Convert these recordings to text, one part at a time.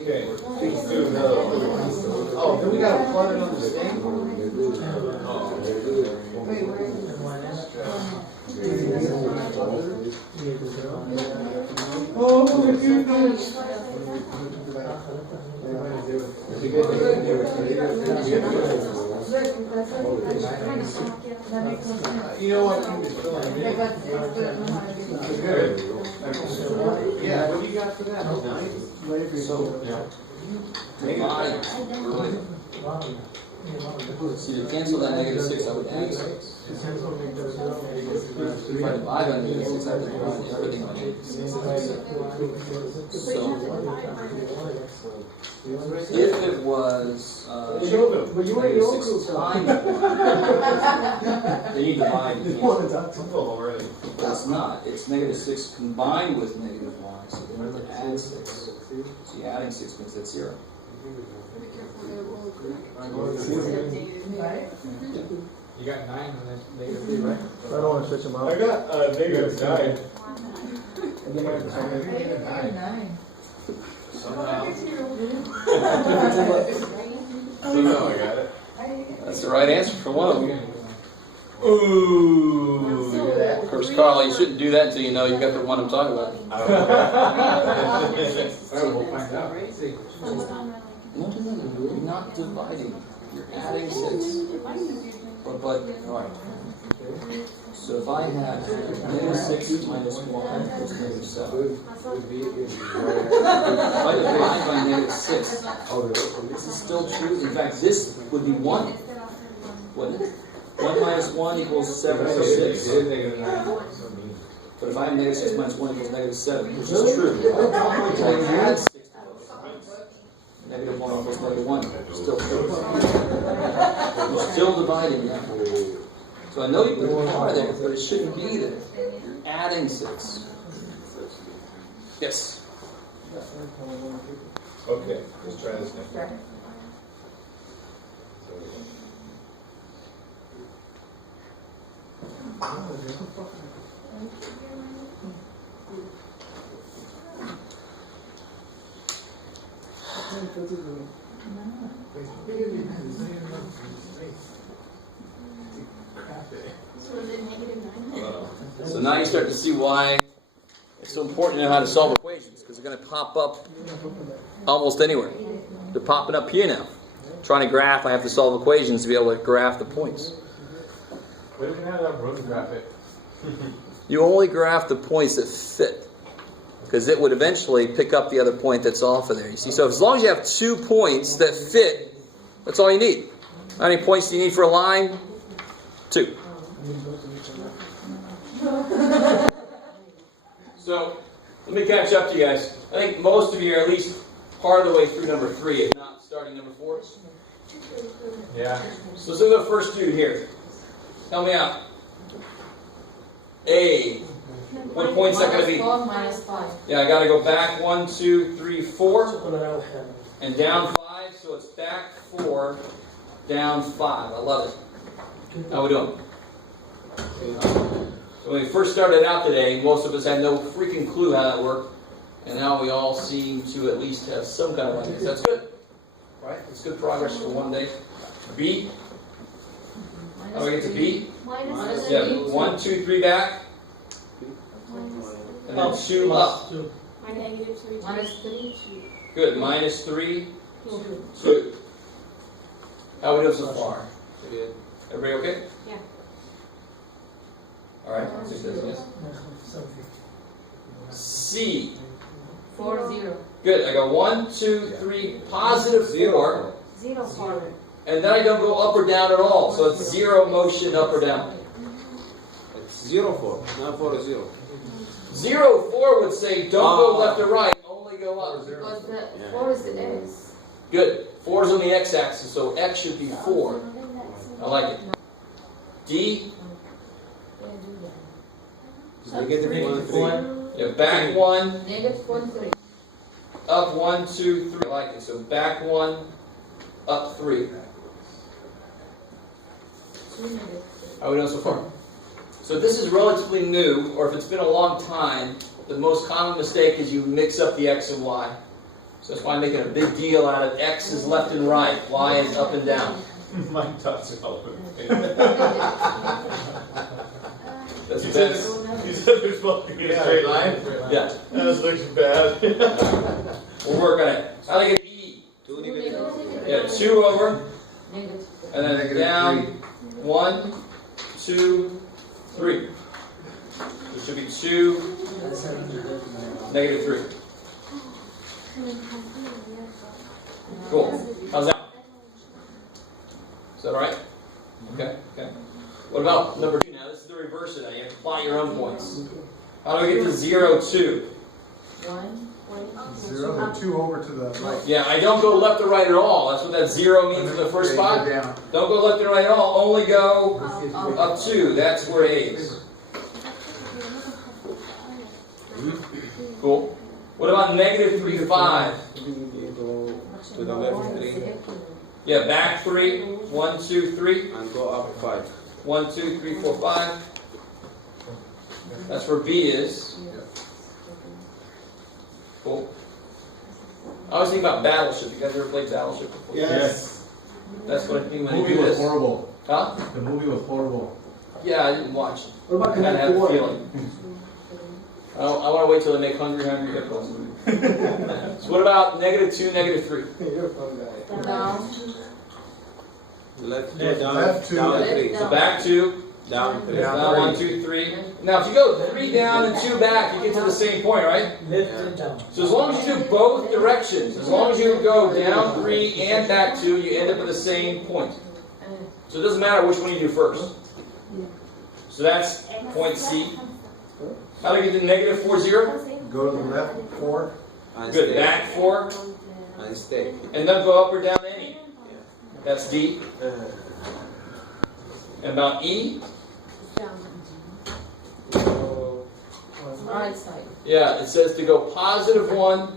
Okay. Oh, then we gotta plug it on the stand? Oh, my goodness. You know what? Good. Yeah, what do you got for that? So you cancel that -6, I would add 6. If I divide by -6, I would divide everything by -6. So, if it was -6 times 1, then you divide and cancel. But it's not. It's -6 combined with -1, so then you have to add 6. So you're adding 6 means that's 0. You got 9 and then -3, right? I don't want to switch them out. I got -9. Somehow. Somehow I got it. That's the right answer for one of them. Ooh. Of course, Carl, you shouldn't do that until you know you got the one I'm talking about. We'll find out. No, you're not dividing. You're adding 6. But all right. So if I had -6 minus 1 is -7. If I divide by -6, this is still true. In fact, this would be 1. Wouldn't it? 1 minus 1 equals 7, so 6. But if I have -6 minus 1 equals -7, which is true. If I add 6 to both sides, -1 equals -1. Still true. You're still dividing now. So I know you put the bar there, but it shouldn't be there. You're adding 6. Yes. Okay, let's try this next one. So now you start to see why it's so important to know how to solve equations, because they're going to pop up almost anywhere. They're popping up here now. Trying to graph, I have to solve equations to be able to graph the points. We don't have that room to graph it. You only graph the points that fit, because it would eventually pick up the other point that's off of there. You see, so as long as you have 2 points that fit, that's all you need. How many points do you need for a line? 2. So, let me catch up to you guys. I think most of you are at least part of the way through number 3, if not starting number 4. Yeah. So let's look at the first dude here. Help me out. A. What point's that going to be? 4 minus 5. Yeah, I got to go back 1, 2, 3, 4. And down 5, so it's back 4, down 5. I love it. How we doing? So when we first started out today, most of us had no freaking clue how that worked. And now we all seem to at least have some kind of idea. That's good. Right? It's good progress for one day. B. How do we get to B? Minus Yeah, 3. 1, 2, 3 back. And then 2 up. Minus 3. Good. Minus 3, 2. 2. How we doing so far? Everybody okay? Yeah. All right. Yes. C. 4, 0. Good. I go 1, 2, 3, positive 4. 0, 4. And then I don't go up or down at all. So it's 0 motion up or down. It's 0, 4, not 4, 0. 0, 4 would say don't go left or right, only go up. Because the 4 is the X. Good. 4 is on the x-axis, so x should be 4. I like it. D. Negative 1, 3. Yeah, back 1, Negative 1, 3. up 1, 2, 3. I like it. So back 1, up 3. How are we doing so far? So if this is relatively new, or if it's been a long time, the most common mistake is you mix up the x and y. So that's why I'm making a big deal out of X is left and right, Y is up and down. Mine does help. That's You the said, best. you said there's supposed to be a straight line? Yeah, That looks bad. we'll work on it. How do I get E? Two negative. Yeah, 2 over, Negative. and then Negative down, 3. 1, 2, 3. There should be 2, negative 3. Cool. How's that? Is that all right? Okay, okay. What about number 2 now? This is the reverse of that. You have to apply your own points. How do we get to 0, 2? 1. 0 and 2 over to the right. Yeah, I don't go left or right at all. That's what that 0 means in the first Yeah, spot. go down. Don't go left or right at all. Only go up 2. That's where A is. Cool. What about negative 3, 5? To the left 3 Yeah, back 3. 1, 2, 3. and go up 5. 1, 2, 3, 4, 5. That's where B is. Cool. I always think about Battleship. You guys ever played Battleship before? Yes. That's what I mean when I movie do was this. horrible. Huh? The movie was horrible. Yeah, I didn't watch it. What about I kind of have a Connect feeling. I want to wait till they make Hungry Hippos. So what about negative 2, negative 3? You're a fun guy. Down. Left 2, Yeah, down, left 2. down Left 3. down. So back 2, Down 3. Down. now 1, 2, 3. Now if you go 3 down and 2 back, you get to the same point, right? Left and down. So as long as you do both directions, as long as you go down 3 and back 2, you end up at the same point. So it doesn't matter which one you do first. So that's point C. How do you get to negative 4, 0? Go to the left 4. And Good. stay. Back 4, And stay. and then go up or down any. That's D. And about E? Right side. Yeah, it says to go positive 1.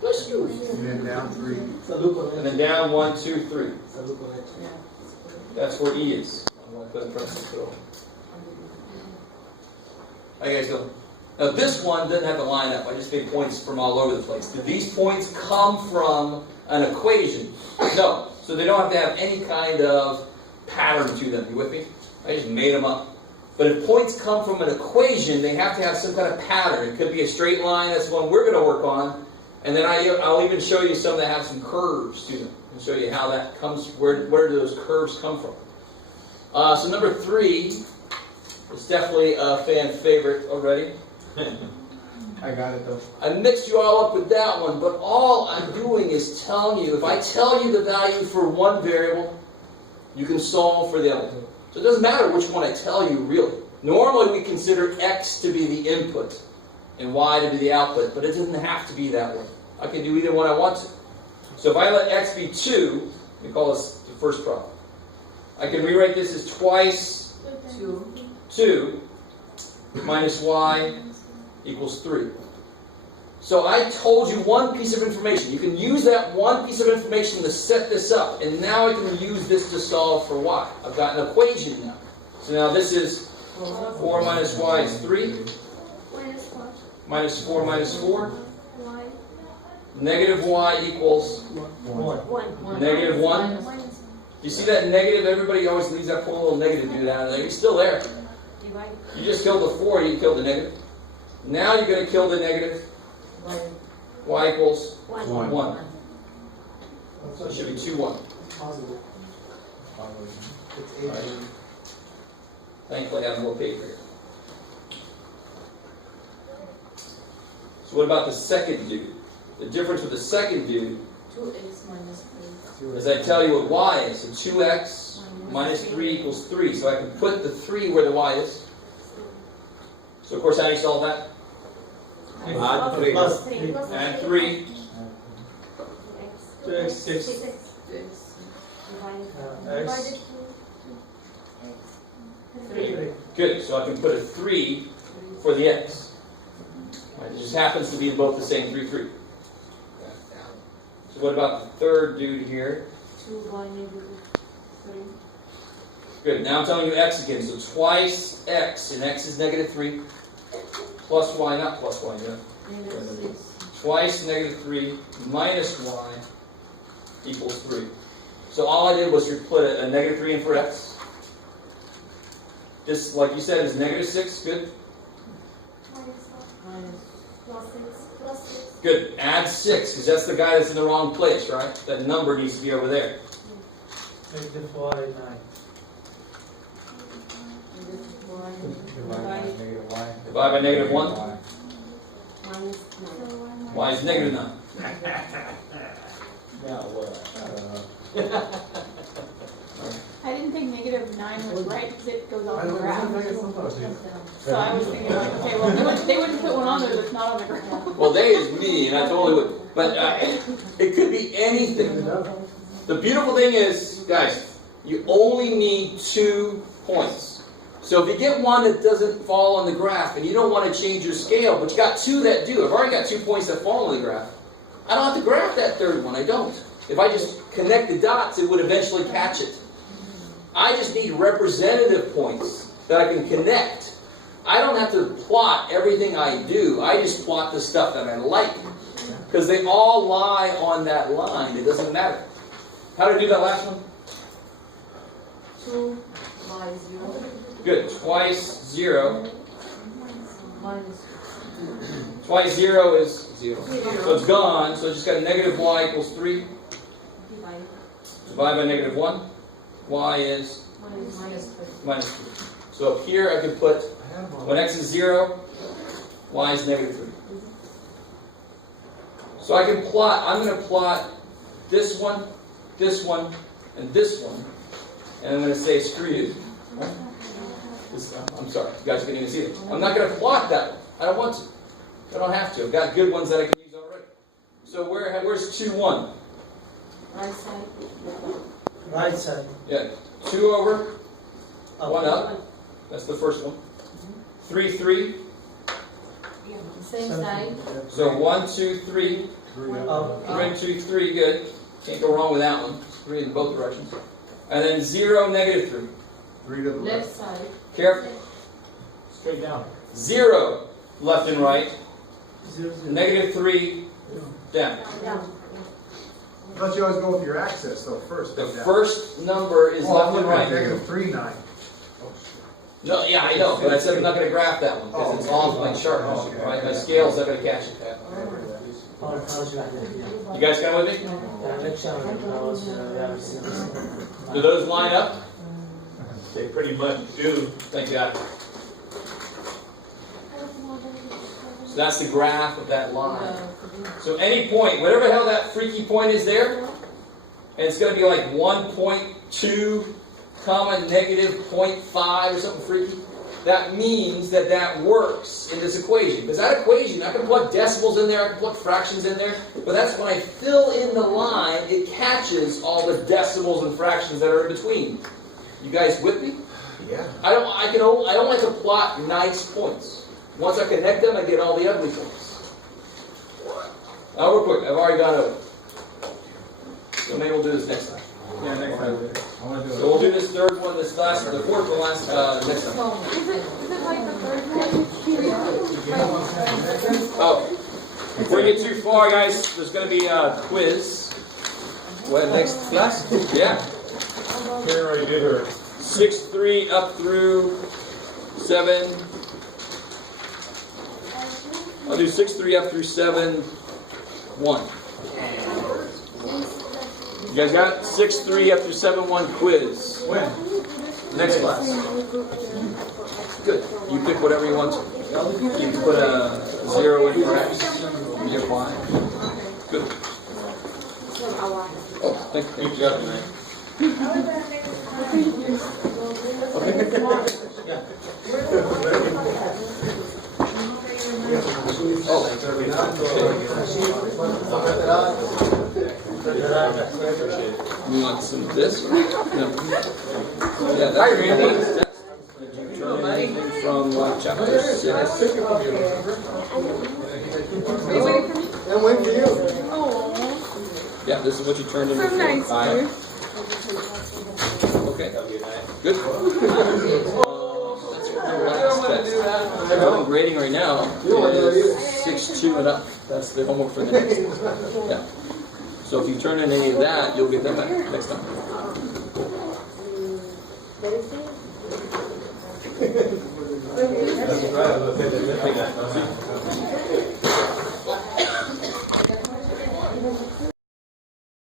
Bless you. And then down 3. Salute And connect. then down 1, 2, 3. Salute connect. That's where E is. I'm going to put it in. How you guys doing? Now this one doesn't have to line up. I just made points from all over the place. Did these points come from an equation? No. So they don't have to have any kind of pattern to them. You with me? I just made them up. But if points come from an equation, they have to have some kind of pattern. It could be a straight line. That's the one we're going to work on. And then I'll even show you some that have some curves to them. And show you how that comes, where do those curves come from. So number 3 is definitely a fan favorite already. I got it though. I mixed you all up with that one, but all I'm doing is telling you, if I tell you the value for one variable, you can solve for the other. So it doesn't matter which one I tell you, really. Normally we consider X to be the input and Y to be the output, but it doesn't have to be that way. I can do either one I want to. So if I let X be 2, we call this the first problem. I can rewrite this as twice 2 minus Y equals 3. So I told you one piece of information. You can use that one piece of information to set this up. And now I can use this to solve for Y. I've got an equation now. So now this is 4 minus Y is 3. Minus 4 minus 4. Negative Y equals negative 1. You see that negative? Everybody always leaves that poor little negative dude out of there. You're still there. You just killed the 4, you killed the negative. Now you're going to kill the negative. Y equals 1. So it should be 2, 1. Positive. It's 8. Thankfully, I have more paper here. So what about the second dude? The difference with the second dude 2x minus 3. is I tell you what Y is. So 2x minus 3 equals 3. So I can put the 3 where the Y is. So of course, how do you solve that? Add 3. Plus 3. Add 3. 2x, 6. X. 3. Good. So I can put a 3 for the x. Right, it just happens to be in both the same 3, 3. So what about the third dude here? 2y negative 3. Good. Now I'm telling you x again. So twice x, and x is negative 3. Plus y, not plus y, yeah. Negative 6. twice -3 minus y equals 3. So all I did was put a -3 in for x. This, like you said, is -6. Good. Minus Good. Add 6, because that's the guy that's in the wrong place, right? That number needs to be over there. -4 and 9. and this is one. Divide by -1. Divide by -1. Minus nine. Y is -9. Now what? I didn't think -9 was right because it goes I on the don't graph. know. So I was thinking, like, okay, well, they wouldn't put one on there that's not on the graph. Well, they is me, and I totally would. But it could be anything. The beautiful thing is, guys, you only need 2 points. So if you get one that doesn't fall on the graph, and you don't want to change your scale, but you got 2 that do, I've already got 2 points that fall on the graph. I don't have to graph that third one, I don't. If I just connect the dots, it would eventually catch it. I just need representative points that I can connect. I don't have to plot everything I do. I just plot the stuff that I like. Because they all lie on that line. It doesn't matter. How did I do that last one? 2 by 0 Good. Twice 0. minus Twice 0 is, 0. so it's gone. So it's just got -y equals 3. divide Divide by -1. Y is minus 3. minus 3. So up here I could put, when x is 0, y is -3. So I can plot, I'm going to plot this one, and this one. And I'm going to say, screw you. I'm sorry, you guys can't even see it. I'm not going to plot that one. I don't want to. I don't have to. I've got good ones that I can use already. So where's 2, 1? Right side. Right side. Yeah, 2 over, Up. 1 up. That's the first one. 3, 3. Same side. So 1, 2, 3. Up. 1, 2, 3, good. Can't go wrong with that one. It's 3 in both directions. And then 0, -3. 3 to the Left left. side. Careful. Straight down. 0, left and right. 0, 0. -3, down. Down. I thought you always go with your axis though first. The Yeah. first number is Oh, I'm left and looking at right. -3, 9. No, yeah, I know, but I said I'm not going to graph that one because it's off my chart. Right? My scale's not going to catch it. Or cross like that, yeah. You guys kind of with me? Direction of the cross, yeah. Do those line up? They pretty much do. Thank God. So that's the graph of that line. So any point, whatever the hell that freaky point is there, and it's going to be like 1.2 comma -0.5 or something freaky, that means that that works in this equation. Because that equation, I can plug decimals in there, I can plug fractions in there, but that's when I fill in the line, it catches all the decimals and fractions that are in between. You guys with me? Yeah. I don't like to plot nice points. Once I connect them, I get all the ugly points. Now, real quick, I've already gone over. So maybe we'll do this next time. Yeah, next time. I want to do So we'll do this third one, the fourth one next time. Is it like the third one? Oh, before you get too far, guys, there's going to be a quiz. Well, next class? Yeah. Karen already did her. 6-3 up through 7. I'll do 6-3 up through 7-1. You guys got it? 6-3 up through 7-1 quiz. When? Next class. Good. You pick whatever you want to. You can put a 0 in for X. You're fine. Good. Oh, thank you. You want some of this? No. Yeah, that's from chapter 6. Are you waiting for me? I'm waiting for you. Oh, Yeah, this is what you turned in so before. nice, dude. Okay. Good. That's what the last test. The one I'm grading right now is 6-2 and up. That's the homework for the next. Yeah. So if you turn in any of that, you'll get them back next time. That's right, I was gonna say, they're missing that.